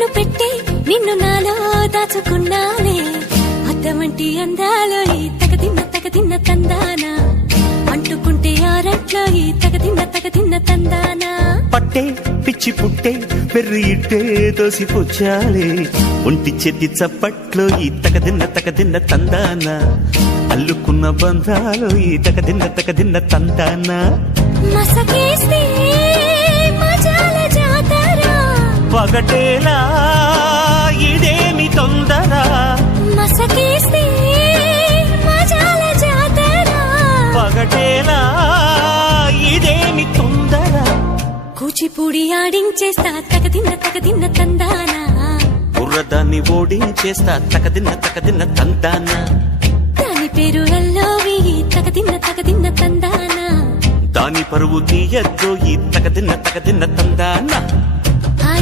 కన్ను పెట్టే నిన్ను నాలో దాచుకున్నానే అద్దమంటి అందాలో ఈ తగదిన్న తందానా అంటుకుంటే ఆరట్లో ఈ తగదిన్న తందానా పట్టే పిచ్చి పుట్టే పెర్రి ఇట్టే దోసిపుచ్చాలే ఒంటి చేతి చప్పట్లో ఈ తగదిన్న తందానా అల్లుకున్న బంధాలు ఈ తగదిన్న తందానా మసకేస్తే మజాల జాతర పగటేలా ఇదేమి తొందర మసకేస్తే మజాల జాతర పగటేలా ఇదేమి తొందర కూచిపూడి ఆడించేస్తా తగదిన్న తందానా బుర్రదాన్ని ఓడించేస్తా తగదిన్న తందానా దాని పేరు ఎల్లోవి తగదిన్న తందానా దాని పరువు తీయద్దు ఈ తగదిన్న తందానా